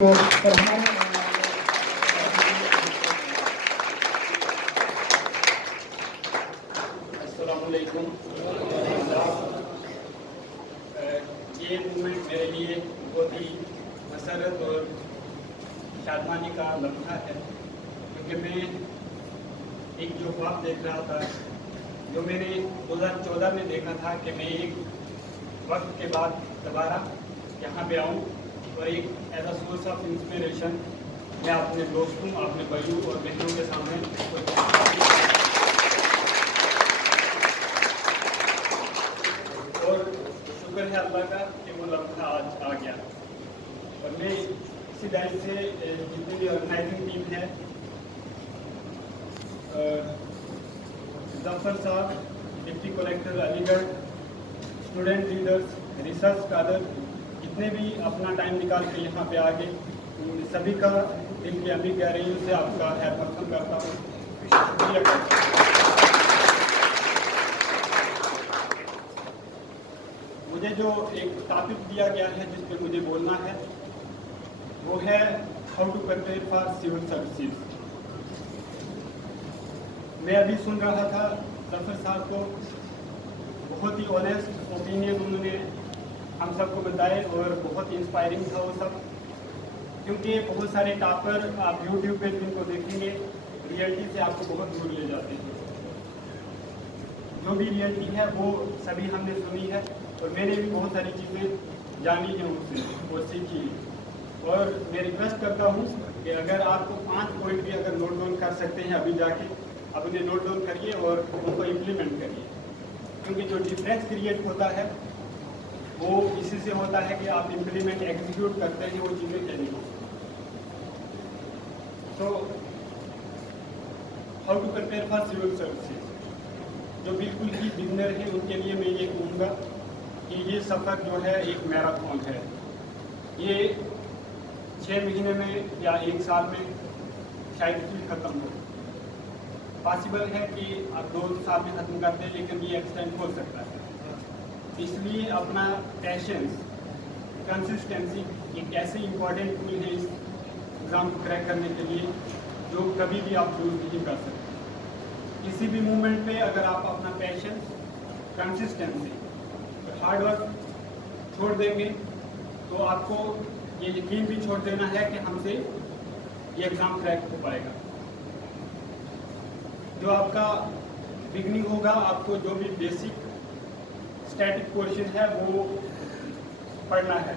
अस्सलामुअलैकुम। ये मूवमेंट मेरे लिए बहुत ही मसरत और शादमानी का लम्हा है, क्योंकि मैं एक जो ख्वाब देख रहा था, जो मैंने 2014 में देखा था कि मैं एक वक्त के बाद दोबारा यहाँ पे आऊँ और एक as a source of inspiration मैं अपने दोस्तों, अपने भाइयों और बहनों के सामने और शुक्र है अल्लाह का कि वो लम्हा आज आ गया। और मैं इसी दायरे से जितनी भी ऑर्गेनाइजिंग टीम है, जफर साहब, deputy collector Aligarh, student leaders, research scholar, जितने भी अपना टाइम निकाल के यहाँ पे आ गए, सभी का दिल की अमीर गहराइयों से आपका खैर मकदम करता हूँ, शुक्रिया करता हूँ। मुझे जो एक टॉपिक दिया गया है जिस पे मुझे बोलना है, वो है how to prepare for civil services. मैं अभी सुन रहा था जफर साहब को, बहुत ही ऑनेस्ट ओपिनियन उन्होंने हम सबको बताए और बहुत इंस्पायरिंग था वो सब, क्योंकि बहुत सारे टॉपर आप यूट्यूब पे जिनको देखेंगे रियलिटी से आपको बहुत दूर ले जाते हैं। जो भी रियलिटी है वो सभी हमने सुनी है और मैंने भी बहुत सारी चीज़ें जानी हैं उनसे और सीखी। और मैं रिक्वेस्ट करता हूँ कि अगर आपको 5 पॉइंट भी अगर नोट डाउन कर सकते हैं अभी जाके, अब उन्हें नोट डाउन करिए और उनको इम्प्लीमेंट करिए, क्योंकि जो डिफरेंस क्रिएट होता है वो इसी से होता है कि आप इम्प्लीमेंट एग्जीक्यूट करते हैं वो चीज़ें कैसे हो। तो how to prepare for civil services, जो बिल्कुल ही बिगनर है उनके लिए मैं ये कहूँगा कि ये सफ़र जो है एक मैराथन है। ये 6 महीने में या 1 साल में शायद ही ख़त्म हो। पॉसिबल है कि आप 2 साल में ख़त्म कर दें, लेकिन ये एक्सटेंड हो सकता है। इसलिए अपना पैशंस, कंसिस्टेंसी एक ऐसे इम्पॉर्टेंट टूल है इस एग्ज़ाम को क्रैक करने के लिए, जो कभी भी आप यूज़ नहीं कर सकते। किसी भी मूवमेंट पे अगर आप अपना पैशंस, कंसिस्टेंसी, हार्ड वर्क छोड़ देंगे तो आपको ये यकीन भी छोड़ देना है कि हमसे ये एग्ज़ाम क्रैक हो पाएगा। जो आपका बिगनिंग होगा, आपको जो भी बेसिक स्टैटिक पोर्शन है वो पढ़ना है।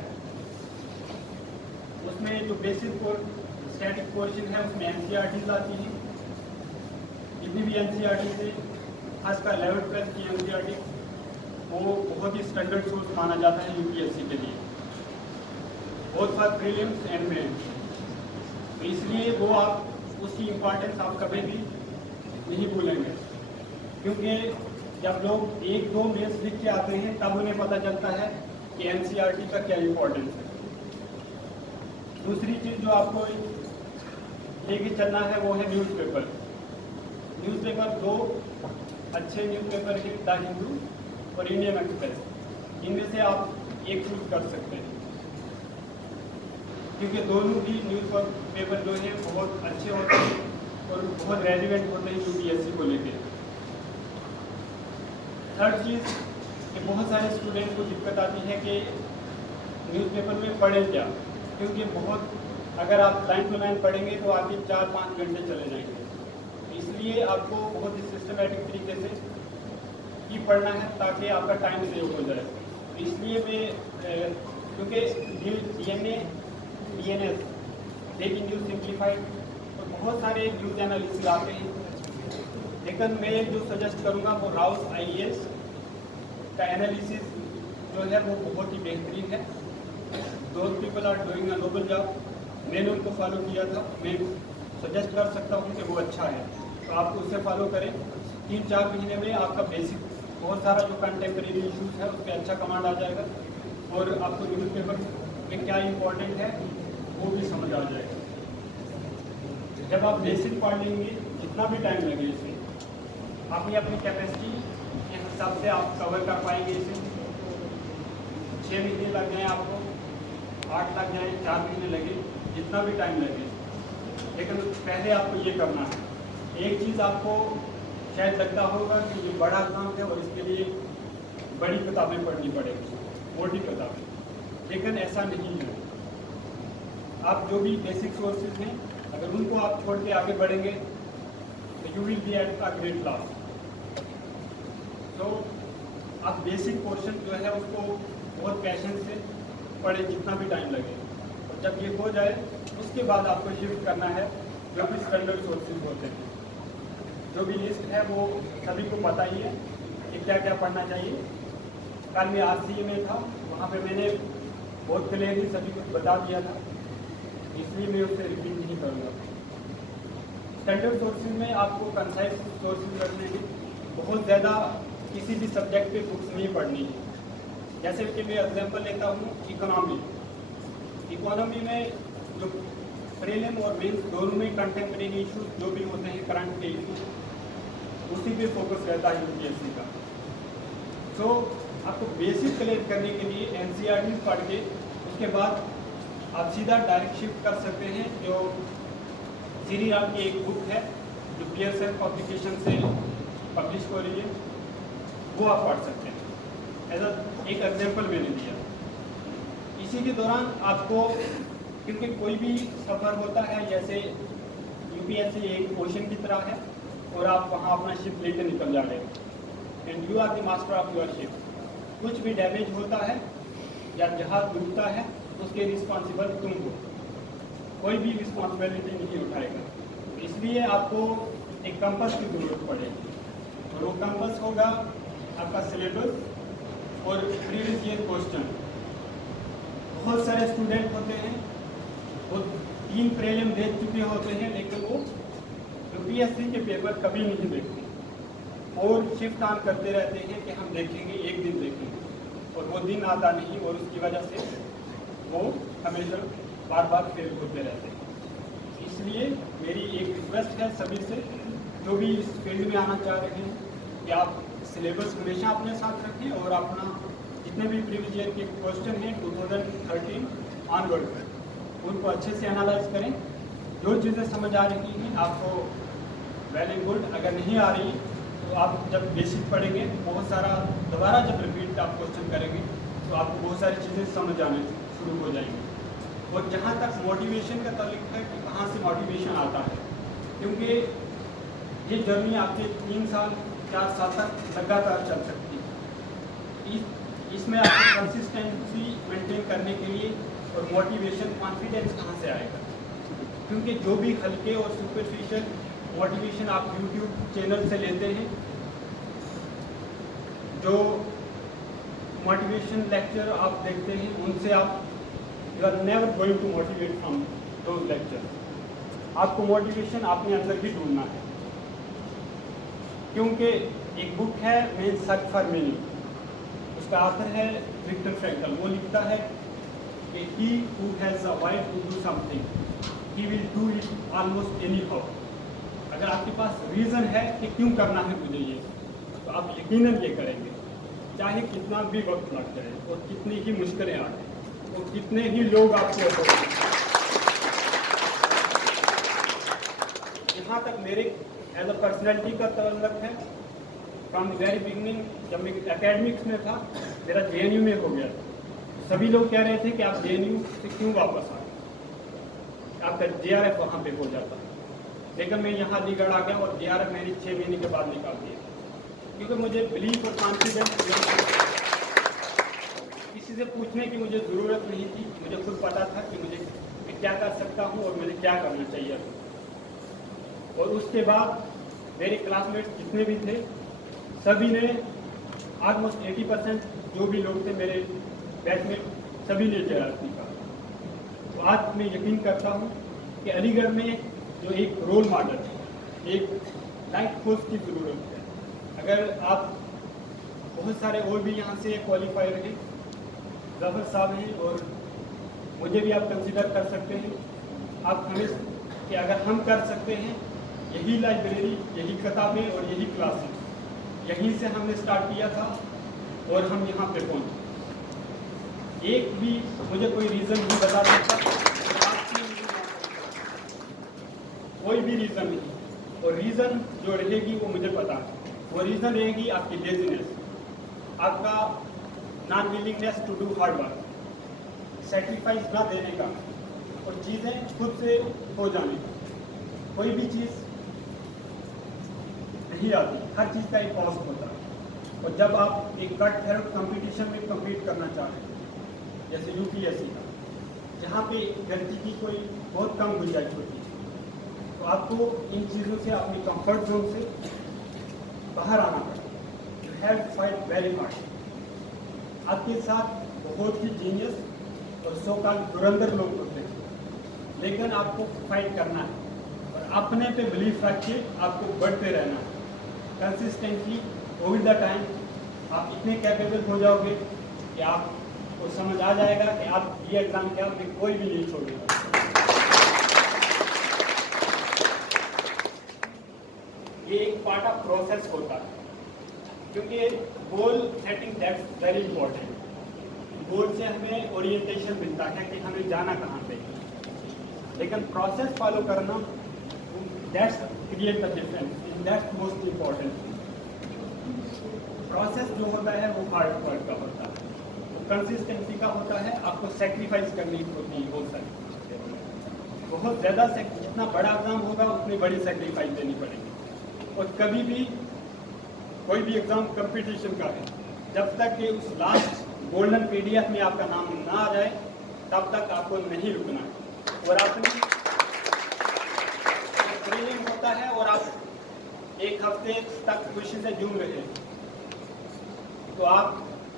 उसमें जो बेसिक स्टैटिक पोर्शन है उसमें एनसीईआरटीज आती हैं। जितनी भी एनसीईआरटी से खासकर 11th-12th की एनसीईआरटी, वो बहुत ही स्टैंडर्ड सोर्स माना जाता है यूपीएससी के लिए, both for prelims and mains. तो इसलिए वो आप उसकी इम्पोर्टेंस आप कभी भी नहीं भूलेंगे, क्योंकि जब लोग 1-2 मेंस लिख के आते हैं तब उन्हें पता चलता है कि एनसीईआरटी का क्या इम्पोर्टेंस है। दूसरी चीज़ जो आपको लेके चलना है वो है न्यूज़पेपर। न्यूज़पेपर 2 अच्छे न्यूज़पेपर हैं, द हिंदू और इंडियन एक्सप्रेस। इनमें से आप एक चूज कर सकते हैं, क्योंकि दोनों ही न्यूज़पेपर जो है बहुत अच्छे होते हैं और बहुत रेलिवेंट होते हैं यूपीएससी को लेकर। थर्ड चीज़ कि बहुत सारे स्टूडेंट को दिक्कत आती है कि न्यूज़पेपर में पढ़ें क्या, क्योंकि बहुत अगर आप लाइन टू लाइन पढ़ेंगे तो आपके 4-5 घंटे चले जाएंगे। इसलिए आपको बहुत ही सिस्टमेटिक तरीके से ही पढ़ना है ताकि आपका टाइम सेव हो जाए। इसलिए मैं क्योंकि DNA, DNS, breaking news simplified और बहुत सारे न्यूज़ एनालिसिस आते हैं, लेकिन मैं जो सजेस्ट करूँगा वो राउस आईएएस का एनालिसिस जो है वो बहुत ही बेहतरीन है। Those people are doing a noble job. मैंने उनको फॉलो किया था, मैं सजेस्ट कर सकता हूँ कि वो अच्छा है, तो आप उसे फॉलो करें। 3-4 महीने में आपका बेसिक बहुत सारा जो कंटेम्प्रेरी इशूज़ है उस पर अच्छा कमांड आ जाएगा और आपको न्यूज़पेपर में क्या इम्पोर्टेंट है वो भी समझ आ जाएगा। जब आप बेसिक पढ़ लेंगे, जितना भी टाइम लगे इसे, अपनी अपनी कैपेसिटी के हिसाब से आप कवर कर पाएंगे इसे। 6 महीने लग जाए आपको, 8 लग जाए, 4 महीने लगे, जितना भी टाइम लगे, लेकिन पहले आपको ये करना है। एक चीज़ आपको शायद लगता होगा कि ये बड़ा काम है और इसके लिए बड़ी किताबें पढ़नी पड़ेगी, मोटी किताबें, लेकिन ऐसा नहीं है। आप जो भी बेसिक सोर्सेज हैं, अगर उनको आप छोड़ के आगे बढ़ेंगे तो you will be at a great class. तो आप बेसिक पोर्शन जो है उसको बहुत पैशन से पढ़ें, जितना भी टाइम लगे, और जब ये हो जाए उसके बाद आपको शिफ्ट करना है जो भी स्टैंडर्ड सोर्सेज होते हैं। जो भी लिस्ट है वो सभी को पता ही है कि क्या क्या पढ़ना चाहिए। कल मैं RCA में था, वहाँ पे मैंने बहुत क्लियरली सभी कुछ बता दिया था, इसलिए मैं उससे रिपीट नहीं करूँगा। स्टैंडर्ड सोर्सेज में आपको कंसाइज सोर्सेज रखने हैं, बहुत ज़्यादा किसी भी सब्जेक्ट पे बुक्स नहीं पढ़नी है। जैसे कि मैं एग्जांपल लेता हूँ इकोनॉमी में जो प्रीलिम और मेंस दोनों में कंटेम्प्रेरी इश्यूज जो भी होते हैं, करंट के इश्यूज, उसी पे फोकस रहता है UPSC का। तो आपको बेसिक क्लियर करने के लिए NCERT पढ़ के उसके बाद आप सीधा डायरेक्ट शिफ्ट कर सकते हैं। जो श्री राम की एक बुक है जो PSL पब्लिकेशन से पब्लिश हो रही है, वो आप पढ़ सकते हैं। एक एग्जाम्पल मैंने दिया। इसी के दौरान आपको, क्योंकि कोई भी सफ़र होता है, जैसे UPSC एक ओशन की तरह है और आप वहाँ अपना शिप लेकर निकल जा रहे हो and you are the master of your ship. कुछ भी डैमेज होता है या जहाज डूबता है उसके रिस्पॉन्सिबल तुम हो, कोई भी रिस्पॉन्सिबिलिटी नहीं उठाएगा। इसलिए आपको एक कंपास की ज़रूरत पड़ेगी, और वो कंपास होगा आपका सिलेबस और प्रीवियस ईयर क्वेश्चन। बहुत सारे स्टूडेंट होते हैं वो 3 प्रीलिम दे चुके होते हैं, लेकिन वो UPSC के पेपर कभी नहीं देखते और शिफ्ट ऑन करते रहते हैं कि हम देखेंगे, एक दिन देखेंगे, और वो दिन आता नहीं, और उसकी वजह से वो हमेशा बार बार फेल होते रहते हैं। इसलिए मेरी एक रिक्वेस्ट है सभी से, जो भी इस फील्ड में आना चाह रहे हैं, कि आप सिलेबस हमेशा अपने साथ रखें और अपना जितने भी प्रीवियस ईयर के क्वेश्चन हैं 2013 ऑनवर्ड उनको अच्छे से एनालाइज करें। जो चीज़ें समझ आ रही हैं आपको वेल एंड गुड, अगर नहीं आ रही तो आप जब बेसिक पढ़ेंगे, बहुत सारा दोबारा जब रिपीट आप क्वेश्चन करेंगे तो आपको बहुत सारी चीज़ें समझ आने शुरू हो जाएंगी। और जहाँ तक मोटिवेशन का ताल्लुक है कि कहाँ से मोटिवेशन आता है, क्योंकि ये जर्नी आपके 3 साल 4 साल तक लगातार चल सकती है। इसमें आपको कंसिस्टेंसी मेंटेन करने के लिए और मोटिवेशन, कॉन्फिडेंस कहाँ से आएगा? क्योंकि जो भी हल्के और सुपरफिशियल मोटिवेशन आप YouTube चैनल से लेते हैं, जो मोटिवेशन लेक्चर आप देखते हैं, उनसे आप you are never going to motivate from those lecture. आपको मोटिवेशन अपने अंदर ही ढूंढना है, क्योंकि एक बुक है मेन सर्च फॉर मीनिंग, उसका आथर है विक्टर फ्रैंकल। वो लिखता है कि he who has a why to do something, he will do it almost anyhow। अगर आपके पास रीज़न है कि क्यों करना है मुझे ये, तो आप यकीनन ये करेंगे, चाहे कितना भी वक्त लग जाए और कितनी ही मुश्किलें आ जाए और कितने ही लोग आपको अपोज। जहाँ तक मेरे एज अ पर्सनैलिटी का ताल्लुक है, फ्रॉम वेरी बिगनिंग जब मैं एकेडमिक्स में था, मेरा JNU में हो गया। सभी लोग कह रहे थे कि आप JNU से क्यों वापस आ गए, आपका JRF वहाँ पे हो जाता। लेकिन मैं यहाँ अलीगढ़ आ गया और JRF मैंने 6 महीने के बाद निकाल दिया, क्योंकि मुझे बिलीफ और कॉन्फिडेंस, किसी से पूछने की मुझे ज़रूरत नहीं थी। मुझे खुद पता था कि मैं क्या कर सकता हूँ और मुझे क्या करना चाहिए। और उसके बाद मेरे क्लासमेट्स जितने भी थे, सभी ने ऑलमोस्ट 80% जो भी लोग थे मेरे बैचमेट, सभी ने JRF निकाला। तो आज मैं यकीन करता हूँ कि अलीगढ़ में जो एक रोल मॉडल, एक लाइफ कोच की ज़रूरत है। अगर आप, बहुत सारे और भी यहाँ से क्वालिफायर हैं, जफर साहब हैं, और मुझे भी आप कंसिडर कर सकते हैं। आप हमें कि अगर हम कर सकते हैं, यही लाइब्रेरी, यही किताबें और यही क्लासेस, यहीं से हमने स्टार्ट किया था और हम यहाँ पे पहुँचे। एक भी मुझे कोई रीज़न नहीं बता सकता। भी रीज़न नहीं, और रीज़न जो रहेगी वो मुझे पता है, वो रीज़न रहेगी आपकी लेजीनेस, आपका non willingness to do hard work, sacrifice ना देने का, और चीज़ें खुद से हो जाने का। कोई भी चीज़ नहीं आती, हर चीज़ का एक कॉस्ट होता है। और जब आप एक कट थ्रोट कंपटीशन में कम्पीट करना चाह रहे हैं, जैसे यूपीएससी का, जहाँ पे गलती की कोई बहुत कम गुंजाइश होती है, तो आपको इन चीज़ों से, अपनी कंफर्ट जोन से बाहर आना पड़ेगा। You have to fight very hard. आपके साथ बहुत ही जीनियस और सो कॉल्ड धुरंधर लोग होते हैं, लेकिन आपको फाइट करना है और अपने पे बिलीफ रख के आपको बढ़ते रहना है कंसिस्टेंटली। ओवर द टाइम आप इतने कैपेबल हो जाओगे कि आपको समझ आ जाएगा कि आप ये एग्ज़ाम के आप कोई भी नहीं छोड़ेगा। ये एक पार्ट ऑफ प्रोसेस होता है, क्योंकि goal setting that's very important. Goal से हमें ओरिएंटेशन मिलता है कि हमें जाना कहाँ पे, लेकिन प्रोसेस फॉलो करना that's create the difference, that's most important. Process जो होता है वो हार्ड वर्क का होता है, तो कंसिस्टेंसी का होता है, आपको सेक्रीफाइस करनी होती है बहुत सारी, बहुत ज़्यादा। जितना बड़ा एग्ज़ाम होगा उतनी बड़ी सेक्रीफाइस देनी पड़ेगी। और कभी भी कोई भी एग्ज़ाम कंपटीशन का है, जब तक कि उस लास्ट गोल्डन पीडीएफ में आपका नाम ना आ जाए तब तक आपको नहीं रुकना है। और आपने ट्रेनिंग होता है और आप एक हफ्ते तक खुशी से जूझ रहे हैं तो आप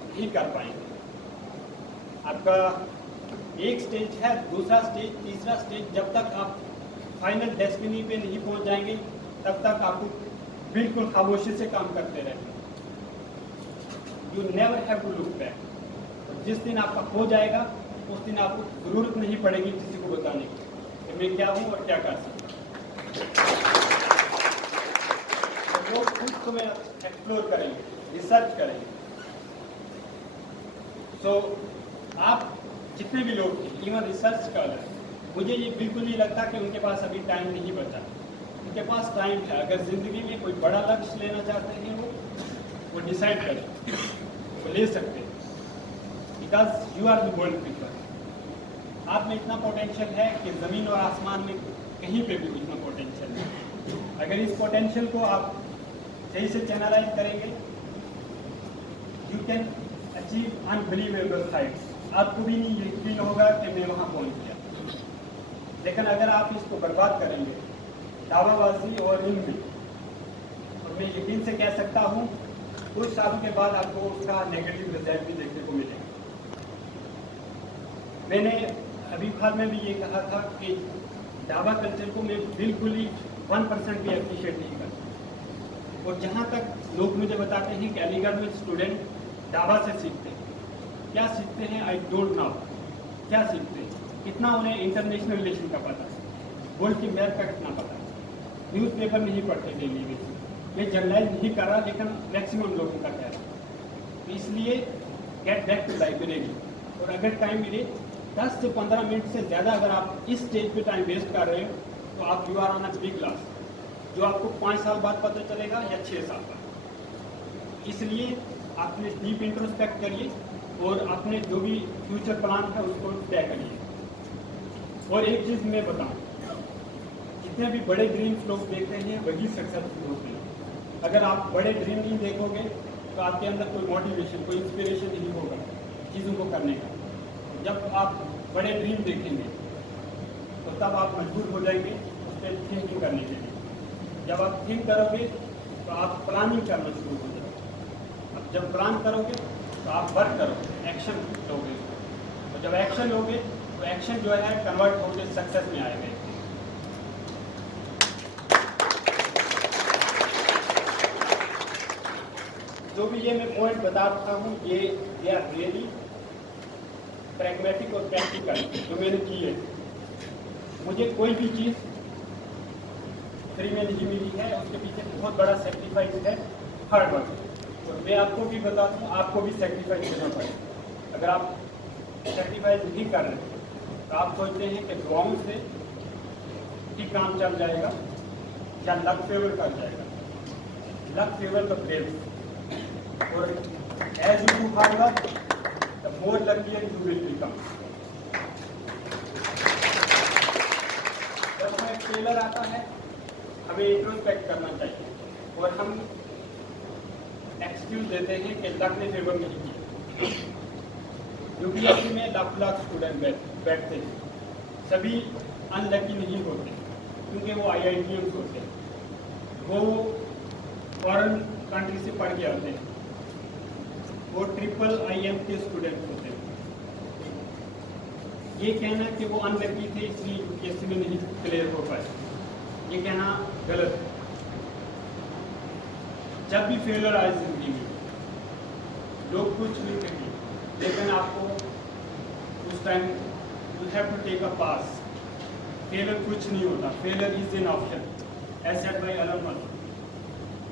नहीं कर पाएंगे। आपका एक स्टेज है, दूसरा स्टेज, तीसरा स्टेज, जब तक आप फाइनल डेस्टिनी पे नहीं पहुंच जाएंगे तब तक आपको बिल्कुल खामोशी से काम करते रहेंगे। You never have to look back. जिस दिन आपका हो जाएगा उस दिन आपको जरूरत नहीं पड़ेगी किसी को बताने की कि मैं क्या हूँ और क्या कर सकता हूँ। तो वो खुद को मैं एक्सप्लोर करेंगे, रिसर्च करेंगे। तो आप जितने भी लोग थे, इवन रिसर्च कर, मुझे ये बिल्कुल नहीं लगता कि उनके पास अभी टाइम नहीं बचा। उनके पास टाइम है। अगर ज़िंदगी में कोई बड़ा लक्ष्य लेना चाहते हैं वो डिसाइड करें, वो ले सकते हैं, because you are the gold people. आप में इतना पोटेंशियल है कि ज़मीन और आसमान में कहीं पे भी इतना पोटेंशियल है। अगर इस पोटेंशियल को आप सही से चैनलाइज करेंगे, you can achieve unbelievable Heights. आपको भी नहीं यकीन होगा कि मैं वहाँ पहुँच गया। लेकिन अगर आप इसको बर्बाद करेंगे दावाबाजी और इल्म में, और मैं यकीन से कह सकता हूँ कुछ सालों के बाद आपको उसका नेगेटिव रिजल्ट भी देखने को मिलेगा। मैंने अभी हाल में भी ये कहा था कि दावा कल्चर को मैं बिल्कुल ही 1% भी अप्रिशिएट नहीं करता। और जहाँ तक लोग मुझे बताते हैं कि अलीगढ़ में स्टूडेंट दावा से सीखते हैं, क्या सीखते हैं आई डोंट नो। क्या सीखते हैं, कितना उन्हें इंटरनेशनल रिलेशन का पता है, वर्ल्ड की मैप का कितना पता है, न्यूज़पेपर नहीं पढ़ते डेली बेसिस। मैं जनरलाइज नहीं कर रहा, लेकिन मैक्सिमम लोगों का कह रहा हूँ। तो इसलिए गेट बैक टू लाइब्रेरी, और अगर टाइम मिले 10 से 15 मिनट से ज़्यादा अगर आप इस स्टेज पे टाइम वेस्ट कर रहे हो तो आप you are on a big loss, जो आपको 5 साल बाद पता चलेगा या 6 साल बाद। इसलिए अपने डीप इंट्रोस्पेक्ट करिए और अपने जो भी फ्यूचर प्लान है उसको तय करिए। और एक चीज़ मैं बताऊँ, जितने भी बड़े ड्रीम्स लोग देखते हैं वही सक्सेसफुल होते हैं। अगर आप बड़े ड्रीम नहीं देखोगे तो आपके अंदर कोई मोटिवेशन, कोई इंस्पिरेशन नहीं होगा चीज़ों को करने का। जब आप बड़े ड्रीम देखेंगे तो तब आप मजबूर हो जाएंगे उस पर थिंकिंग करने के लिए। जब आप थिंक करोगे तो आप प्लानिंग करना शुरू हो जाएंगे। अब जब प्लान करोगे तो आप वर्क करोगे, एक्शन लोगे, और जब एक्शन लोगे तो एक्शन जो है कन्वर्ट होकर सक्सेस में आएगा। जो भी ये मैं पॉइंट बता रहा हूँ ये दे आर रियली प्रैग्मेटिक और प्रैक्टिकल जो मैंने किए। मुझे कोई भी चीज़ फ्री में नहीं मिली है, उसके पीछे बहुत बड़ा सेक्रीफाइस है, हार्ड वर्क। और मैं आपको भी बताता हूँ, आपको भी सेक्रीफाइस करना पड़ेगा। अगर आप सेक्रीफाइस नहीं कर रहे तो आप सोचते हैं कि दुआओं से ही काम चल जाएगा, या लक फेवर कर जाएगा। लक फेवर द ब्रेव और as you do hard work the more luckier you will become. जब हमें फेलर आता है हमें इंट्रोस्पेक्ट करना चाहिए और हम एक्सक्यूज देते हैं कि लक ने फेवर नहीं किया। यूपीएससी में लाख स्टूडेंट बैठते हैं, सभी अनलकी नहीं होते क्योंकि वो IITians होते हैं, वो फॉरेन कंट्री से पढ़ के आते हैं, वो IIIM के स्टूडेंट होते हैं। ये कहना कि वो अनलकी थे इसलिए यूपीएससी में नहीं क्लियर हो पाए, ये कहना गलत है। जब भी फेलर आए जिंदगी में लोग कुछ भी कहें, लेकिन आपको उस time you have to take a pass. Failure कुछ नहीं होता, failure is an option as said by Elon Musk.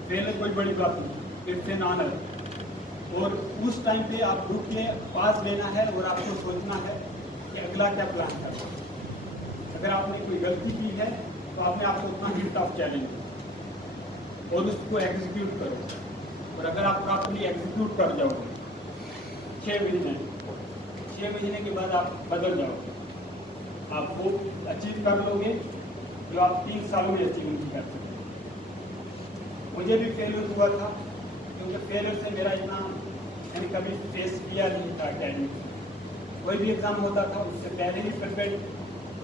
Failure कोई बड़ी बात नहीं, इट्स एन ऑनर। और उस टाइम पे आप रुक के पास लेना है और आपको सोचना है कि अगला क्या प्लान करना है। अगर आपने कोई गलती की है तो आपने आपको उतना हिट ऑफ चैलेंज और उसको एग्जीक्यूट करो। और अगर आप प्रॉपर्ली एग्जीक्यूट कर जाओगे 6 महीने के बाद आप बदल जाओगे, आप वो अचीव कर लोगे जो आप 3 सालों में अचीव नहीं कर सकते। मुझे भी फेलियर हुआ था क्योंकि फेलियर से मेरा इतना मैंने कभी फेस किया नहीं था। अकेडमिक कोई भी एग्ज़ाम होता था उससे पहले ही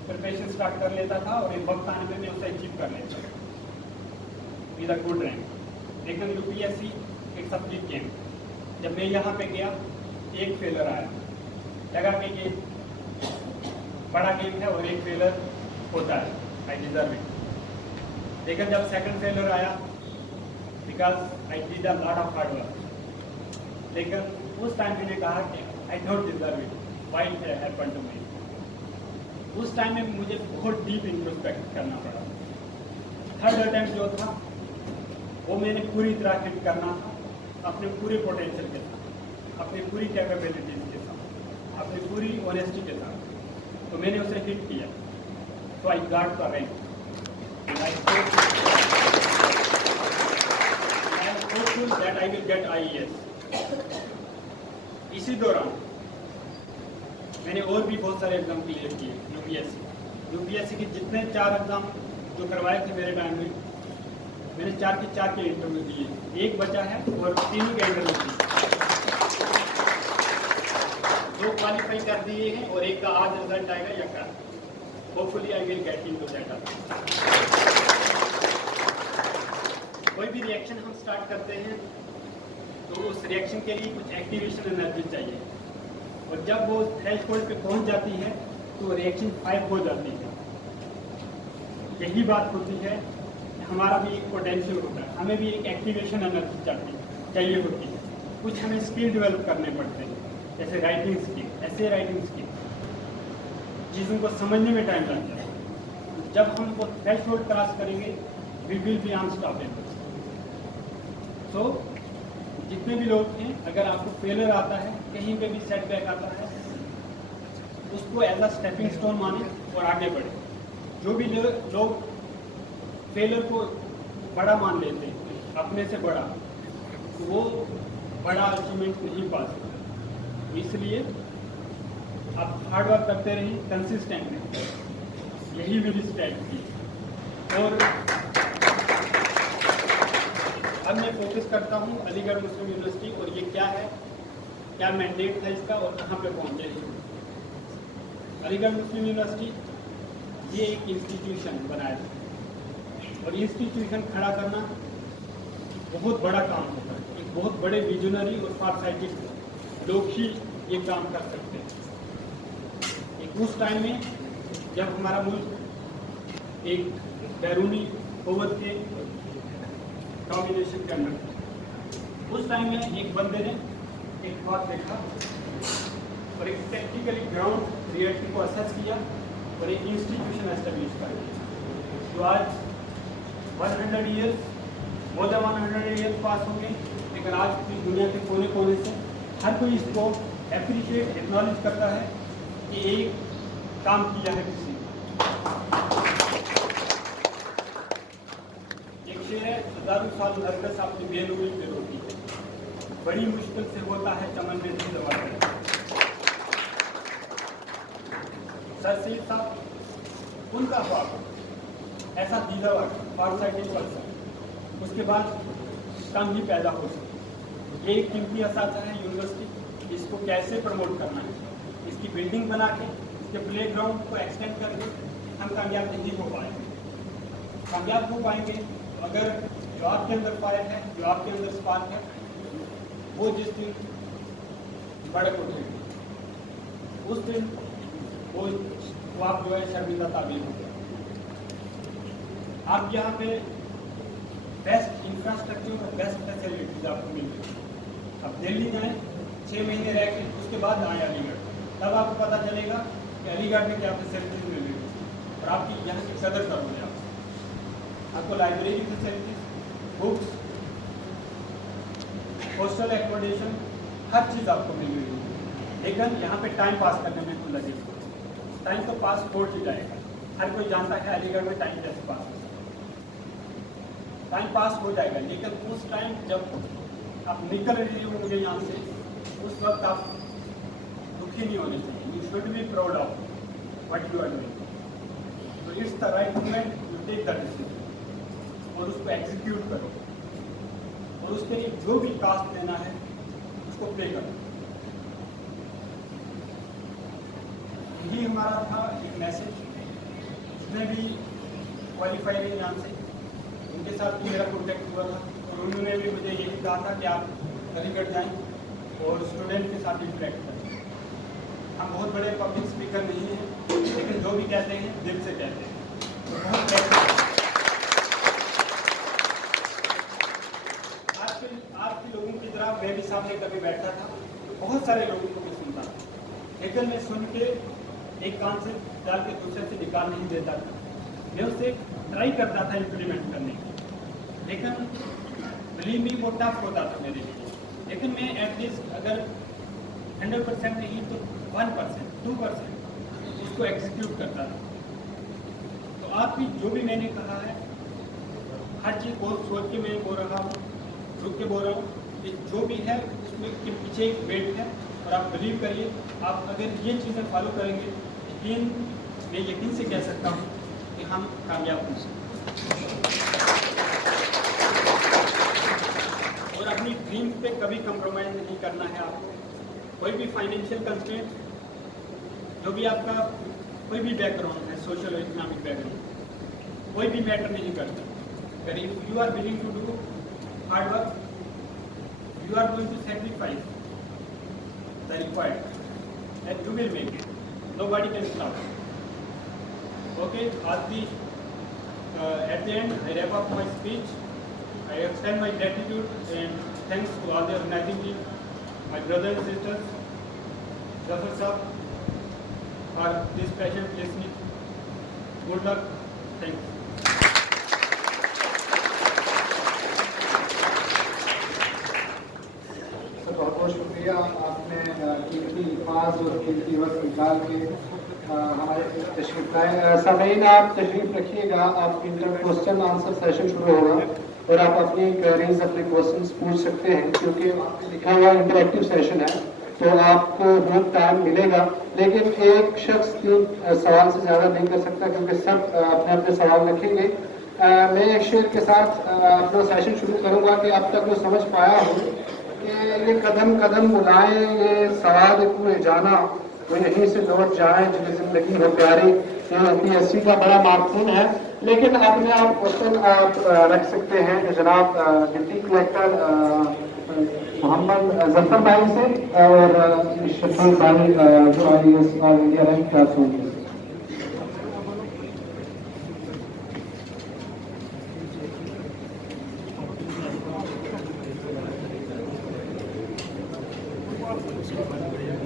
प्रिपरेशन स्टार्ट कर लेता था और एक वक्त आने में मैं उसे अचीव कर लेता था विद अ गुड रैंक। लेकिन यूपीएससी एक सब्जेक्ट गेम, जब मैं यहाँ पे गया एक फेलर आया, लगा कि ये बड़ा गेम है और एक फेलर होता है, आई डिजर्व इट। लेकिन जब सेकंड फेलर आया because I did a lot of hard work, लेकिन उस टाइम मैंने कहा कि I don't deserve it, why it happened to me. उस टाइम में मुझे बहुत डीप इंट्रोस्पेक्ट करना पड़ा। थर्ड अटेम्प्ट जो था वो मैंने पूरी तरह हिट करना था, अपने पूरे पोटेंशियल के साथ, अपनी पूरी कैपेबिलिटीज के साथ, अपनी पूरी ऑनेस्टी के साथ। तो मैंने उसे हिट किया, तो I got the rank. I am hopeful that I will get IAS। इसी दौरान मैंने और भी बहुत सारे एग्जाम क्लियर किए। यूपीएससी के जितने 4 एग्जाम जो करवाए थे मेरे टाइम में, मैंने 4 के 4 के इंटरव्यू दिए, एक बचा है और 3 के इंटरव्यू दिए। 2 क्वालिफाई कर दिए हैं और एक का आज रिजल्ट आएगा या कल। Hopefully I will get into that. कोई भी रिएक्शन हम स्टार्ट करते हैं तो उस रिएक्शन के लिए कुछ एक्टिवेशन एनर्जी चाहिए, और जब वो थ्रेशोल्ड पे पहुंच जाती है तो रिएक्शन 5 हो जाती है। यही बात होती है, हमारा भी एक पोटेंशियल होता है, हमें भी एक एक्टिवेशन एनर्जी चाहिए होती है। कुछ हमें स्किल डेवलप करने पड़ते हैं, जैसे राइटिंग स्किल, ऐसे राइटिंग स्किल, चीज़ों को समझने में टाइम लगता है। जब हम वो थ्रेशोल्ड क्रॉस करेंगे वी विल बी अनस्टॉपेबल। सो जितने भी लोग हैं, अगर आपको फेलियर आता है, कहीं पे भी सेटबैक आता है, उसको एज अ स्टेपिंग स्टोन माने और आगे बढ़े। जो भी लोग फेलियर को बड़ा मान लेते हैं, अपने से बड़ा, तो वो बड़ा अचीवमेंट नहीं पा सकते। इसलिए आप हार्ड वर्क करते रहिए कंसिस्टेंटली, यही मेरी स्ट्रैटेजी। और अब मैं फोकस करता हूँ अलीगढ़ मुस्लिम यूनिवर्सिटी, और ये क्या है, क्या मैंडेट था इसका और कहाँ पे पहुँचे हैं। अलीगढ़ मुस्लिम यूनिवर्सिटी ये एक इंस्टीट्यूशन बनाया था, और इंस्टीट्यूशन खड़ा करना बहुत बड़ा काम होता है। एक बहुत बड़े विजनरी और फारसाइटिक लोग ही ये काम कर सकते हैं। एक उस टाइम में जब हमारा मुल्क एक बैरूनी कुव्वत के डोमिनेशन के अंदर, उस टाइम में एक बंदे ने एक बात देखा और एक टेक्निकली ग्राउंड रियलिटी को असेस किया और एक इंस्टीट्यूशन एस्टेब्लिश कर दिया। तो आज 100 ईयर्स, मोर देन 100 ईयर्स पास हो गए, लेकिन आज की दुनिया के कोने कोने से हर कोई इसको एप्रिशिएट एक्नॉलेज करता है कि एक काम किया है किसी। साल नरकस अपनी बेलूरी पे रोटी है, बड़ी मुश्किल से होता है चमन में दिल दवा। सर सीट साहब उनका ख्वाब ऐसा दीदा फारसाइटिंग पर्सन उसके बाद कम ही पैदा हो सके। ये एक कीमती असासा है यूनिवर्सिटी, इसको कैसे प्रमोट करना है, इसकी बिल्डिंग बना के इसके प्लेग्राउंड को एक्सटेंड करके हम कामयाब नहीं हो पाएंगे। कामयाब हो पाएंगे अगर जो आपके अंदर फायर है, जो आपके अंदर स्पार्क है, वो जिस दिन भड़क उठेगी उस दिन वो आप जो है शर्मिंदा ताबीर हो गए। आप यहाँ पे बेस्ट इंफ्रास्ट्रक्चर और बेस्ट फैसिलिटीज आपको मिल रही। अब दिल्ली जाएं 6 महीने रह के उसके बाद आए अलीगढ़, तब आपको पता चलेगा कि अलीगढ़ में क्या फैसिलिटीज मिल रही है और आपकी यहाँ की कदर करोगे। आपको library facilities, books, hostel accommodation, हर चीज़ आपको मिल रही है। लेकिन यहाँ पे टाइम पास करने में तो लगेगा। टाइम तो पास हो ही जाएगा, हर कोई जानता है अलीगढ़ में टाइम कैसे पास हो। टाइम पास हो जाएगा, लेकिन उस टाइम जब आप निकल रहे होंगे यहाँ से, उस वक्त आप दुखी नहीं होने चाहिए। You should be proud of what you are doing. तो it's the right moment to take the decision और उसको एग्जीक्यूट करो और उसके लिए जो भी कास्ट देना है उसको पे करो। यही हमारा था एक मैसेज। जितने भी क्वालिफाई हैं यहाँ से, उनके साथ भी मेरा कॉन्टैक्ट हुआ था और उन्होंने भी मुझे यही कहा था कि आप अलीगढ़ जाएं और स्टूडेंट के साथ इंटरेक्ट करें। हम बहुत बड़े पब्लिक स्पीकर नहीं हैं, लेकिन जो भी कहते हैं दिल से कहते हैं। तो बहुत आपके लोगों की तरह मैं भी सामने कभी बैठा था, बहुत सारे लोगों को मैं सुनता था, लेकिन मैं सुन के एक कान से डाल के दूसरे से निकाल नहीं देता था। मैं उससे ट्राई करता था इम्प्लीमेंट करने की, लेकिन बिलीव मी वो टफ होता था मेरे लिए। लेकिन मैं एटलीस्ट अगर 100% नहीं तो 1%, 2% उसको एग्जीक्यूट करता था। तो आप भी जो भी मैंने कहा है, हर चीज़ बहुत सोच के मैं बोल रहा हूँ, रुक के बोल रहा हूँ कि जो भी है उसमें के पीछे एक वेट है और आप बिलीव करिए। आप अगर ये चीज़ें फॉलो करेंगे, मैं यकीन से कह सकता हूँ कि हम कामयाब हो सकते और अपनी ड्रीम पे कभी कंप्रोमाइज़ नहीं करना है आपको। कोई भी फाइनेंशियल कंस्ट्रेंट, जो भी आपका कोई भी बैकग्राउंड है, सोशल और इकोनॉमिक बैकग्राउंड, कोई भी मैटर नहीं करता। अगर if you are willing to do hard work, you are going to sacrifice the required and you will make it. Nobody can stop. Okay, at the end I wrap up my speech. I extend my gratitude and thanks to all the organizing team, my brothers and sisters, Zafar Sahab, for this patient listening. Good luck. Thanks. बहुत शुक्रिया, आपने कीमती अल्फाज और कीमती वक्त निकाल के हमारे तशरीफ लाए। सामीन, आप तशरीफ रखिएगा, आप क्वेश्चन आंसर सेशन शुरू होगा और आप अपनी क्वेरीज, अपने क्वेश्चंस पूछ सकते हैं, क्योंकि लिखा हुआ इंटरेक्टिव सेशन है तो आपको बहुत टाइम मिलेगा। लेकिन एक शख्स 3 सवाल से ज़्यादा नहीं कर सकता, क्योंकि सब अपने अपने सवाल रखेंगे। मैं एक शेर के साथ अपना सेशन शुरू करूँगा कि अब तक जो समझ पाया हूँ ये कदम कदम बुलाए, ये सवाल पूरे जाना, वो यहीं से लौट जाए जिन्हें जिंदगी हो प्यारी। ये UPSC का बड़ा मार्कून है, लेकिन अपने आप क्वेश्चन आप रख सकते हैं जनाब डिप्टी कलेक्टर मोहम्मद जफर भाई से और शफीक भाई जो IAS ऑल इंडिया रैंक 419। बहुत